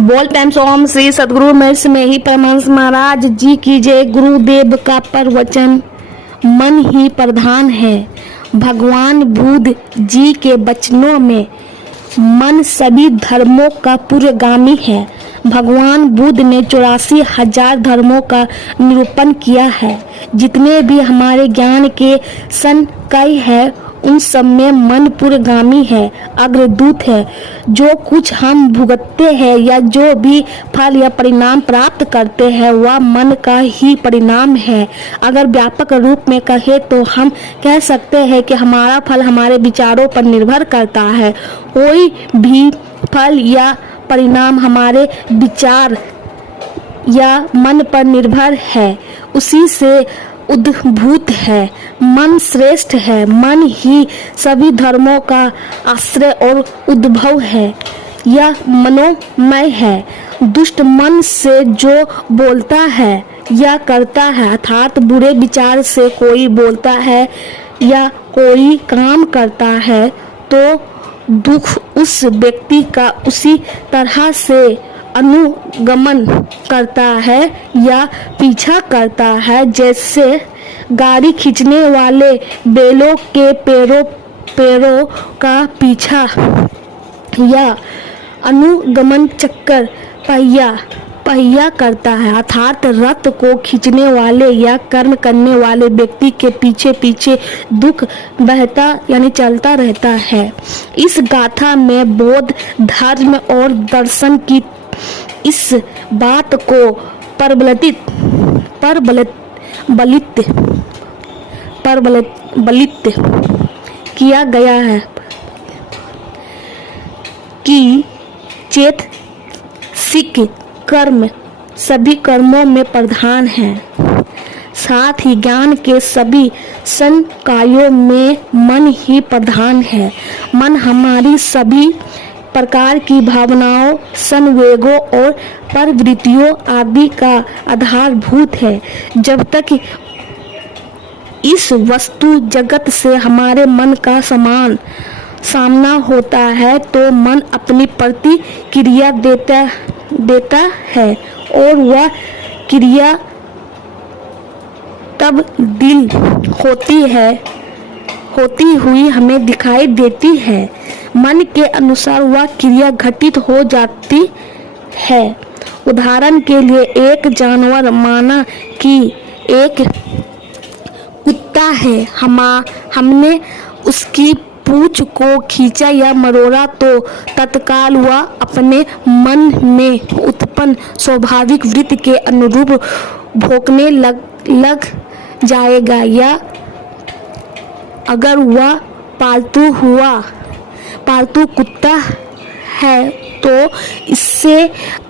बोल टाइम्स ओम श्री सदगुरु महर्षि में ही परमहंस महाराज जी की जय। गुरुदेव का प्रवचन मन ही प्रधान है। भगवान बुद्ध जी के वचनों में मन सभी धर्मों का पूर्वगामी है। भगवान बुद्ध ने 84,000 धर्मों का निरूपण किया है। जितने भी हमारे ज्ञान के संकाय है उन सब में मन पूर्वगामी है, अग्रदूत है। जो कुछ हम भुगतते हैं या जो भी फल या परिणाम प्राप्त करते हैं वह मन का ही परिणाम है। अगर व्यापक रूप में कहे तो हम कह सकते हैं कि हमारा फल हमारे विचारों पर निर्भर करता है। कोई भी फल या परिणाम हमारे विचार या मन पर निर्भर है, उसी से उद्भूत है। मन श्रेष्ठ है। मन ही सभी धर्मों का आश्रय और उद्भव है। यह मनोमय है। दुष्ट मन से जो बोलता है या करता है, अर्थात बुरे विचार से कोई बोलता है या कोई काम करता है, तो दुख उस व्यक्ति का उसी तरह से अनुगमन करता है या पीछा करता है जैसे गाड़ी खींचने वाले बैलों के पैरों का पीछा या अनुगमन चक्कर पहिया करता है, अर्थात रथ को खींचने वाले या कर्म करने वाले व्यक्ति के पीछे पीछे दुख बहता यानी चलता रहता है। इस गाथा में बौद्ध धर्म और दर्शन की इस बात को प्रबलित किया गया है कि चेतसिक कर्म सभी कर्मों में प्रधान है। साथ ही ज्ञान के सभी संकायों में मन ही प्रधान है। मन हमारी सभी प्रकार की भावनाओं, संवेगों और प्रवृत्तियों आदि का आधारभूत है। जब तक इस वस्तु जगत से हमारे मन का सामना होता है तो मन अपनी प्रतिक्रिया देता है और वह क्रिया तब्दील होती हुई हमें दिखाई देती है। मन के अनुसार वह क्रिया घटित हो जाती है। उदाहरण के लिए एक जानवर, माना कि एक कुत्ता है, हमने उसकी पूंछ को खींचा या मरोड़ा तो तत्काल वह अपने मन में उत्पन्न स्वाभाविक वृत्ति के अनुरूप भौंकने लग जाएगा। या अगर वह पालतू कुत्ता है तो इससे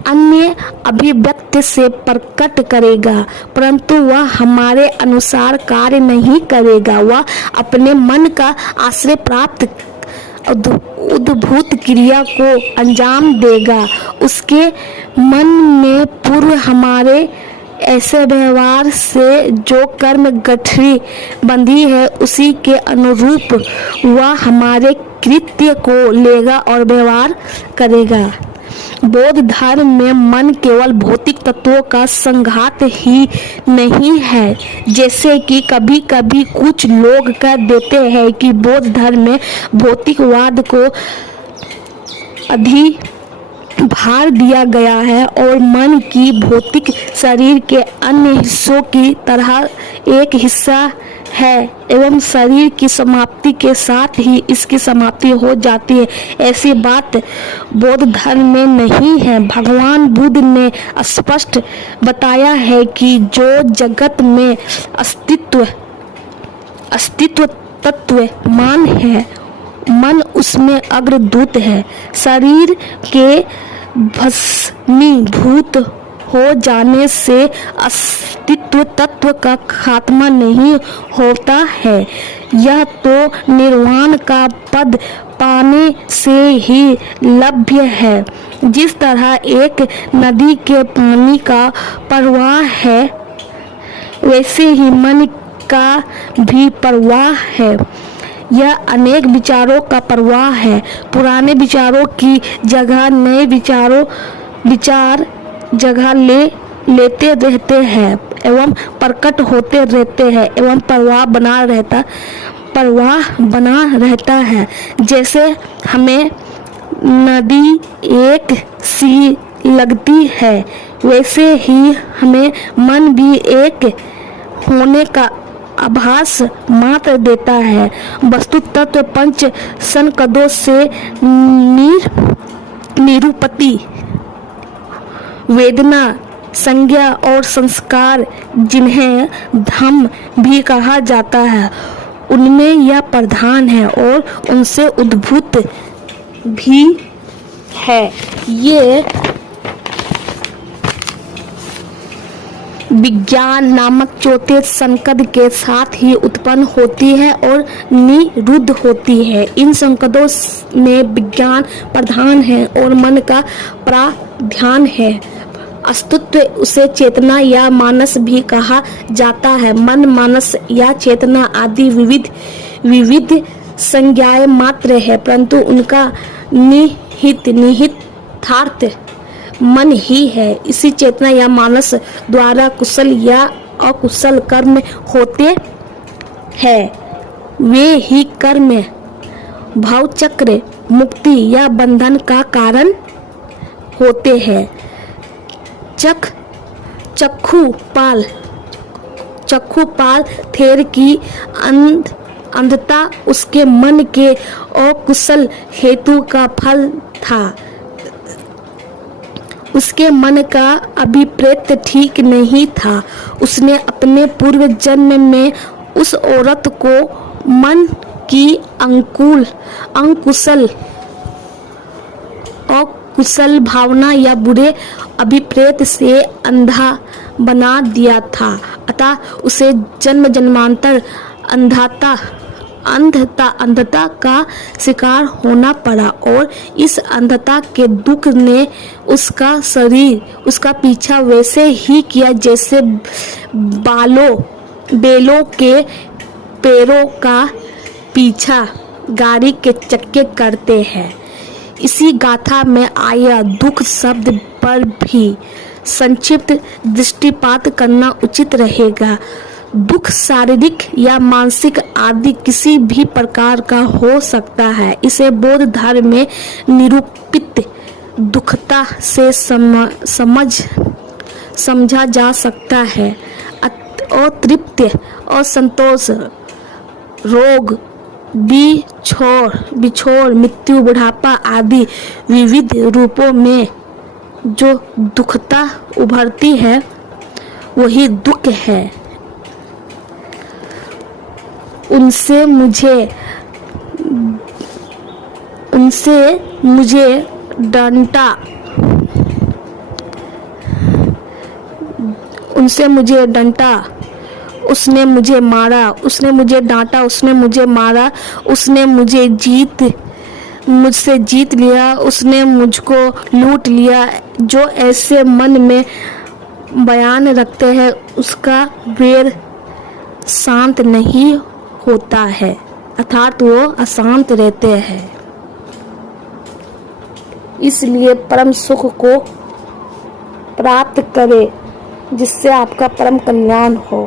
अन्य अभिव्यक्ति से प्रकट करेगा, परंतु वह हमारे अनुसार कार्य नहीं करेगा। वह अपने मन का आश्रय प्राप्त उद्भूत क्रिया को अंजाम देगा। उसके मन में पूर्व हमारे ऐसे व्यवहार से जो कर्म गठरी बंधी है उसी के अनुरूप वह हमारे कृत्य को लेगा और व्यवहार करेगा। बौद्ध धर्म में मन केवल भौतिक तत्वों का संघात ही नहीं है, जैसे कि कभी कभी कुछ लोग कह देते हैं कि बौद्ध धर्म में भौतिकवाद को भार दिया गया है और मन की भौतिक शरीर के अन्य हिस्सों की तरह एक हिस्सा है एवं शरीर की समाप्ति के साथ ही इसकी समाप्ति हो जाती है। ऐसी बात बौद्ध धर्म में नहीं है। भगवान बुद्ध ने स्पष्ट बताया है कि जो जगत में अस्तित्व तत्वमान है, मन उसमें अग्रदूत है। शरीर के भस्मीभूत हो जाने से अस्तित्व तत्व का खात्मा नहीं होता है। यह तो निर्वाण का पद पाने से ही लभ्य है। जिस तरह एक नदी के पानी का प्रवाह है, वैसे ही मन का भी प्रवाह है। यह अनेक विचारों का प्रवाह है। पुराने विचारों की जगह नए विचारों विचार जगह लेते रहते हैं एवं प्रकट होते रहते हैं एवं प्रवाह बना रहता है। जैसे हमें नदी एक सी लगती है, वैसे ही हमें मन भी एक होने का आभास मात्र देता है। वस्तु तत्व पंच संकदों से निरूपति वेदना, संज्ञा और संस्कार, जिन्हें धम्म भी कहा जाता है, उनमें यह प्रधान है और उनसे उद्भूत भी है। ये विज्ञान नामक चौथे संकद के साथ ही उत्पन्न होती है और निरुद्ध होती है। इन संकदों में विज्ञान प्रधान है और मन का प्राधान है। अस्तित्व उसे चेतना या मानस भी कहा जाता है। मन, मानस या चेतना आदि विविध संज्ञाएं मात्र है, परंतु उनका निहितार्थ मन ही है। इसी चेतना या मानस द्वारा कुशल या अकुशल कर्म होते हैं। वे ही कर्म भवचक्र, मुक्ति या बंधन का कारण होते हैं। चक्षुपाल थेर की अंधता उसके मन के अकुशल हेतु का फल था। उसके मन का अभिप्रेत ठीक नहीं था। उसने अपने पूर्व जन्म में उस औरत को मन की अकुशल भावना या बुरे अभिप्रेत से अंधा बना दिया था। अतः उसे जन्म जन्मांतर अंधता का शिकार होना पड़ा और इस अंधता के दुख ने उसका शरीर, उसका पीछा वैसे ही किया जैसे बैलों के पैरों का पीछा गाड़ी के चक्के करते हैं। इसी गाथा में आया दुख शब्द पर भी संक्षिप्त दृष्टिपात करना उचित रहेगा। दुख शारीरिक या मानसिक आदि किसी भी प्रकार का हो सकता है। इसे बौद्ध धर्म में निरूपित दुखता से समझा जा सकता है। अतृप्ति, असंतोष, रोग, बिछोड़, मृत्यु, बुढ़ापा आदि विविध रूपों में जो दुखता उभरती है वही दुख है। उनसे मुझे डांटा, उसने मुझे मारा, उसने मुझे डांटा, उसने मुझे मारा, उसने मुझसे जीत लिया, उसने मुझको लूट लिया। जो ऐसे मन में बयान रखते हैं उसका वैर शांत नहीं होता है, अर्थात वो अशांत रहते हैं। इसलिए परम सुख को प्राप्त करें जिससे आपका परम कल्याण हो।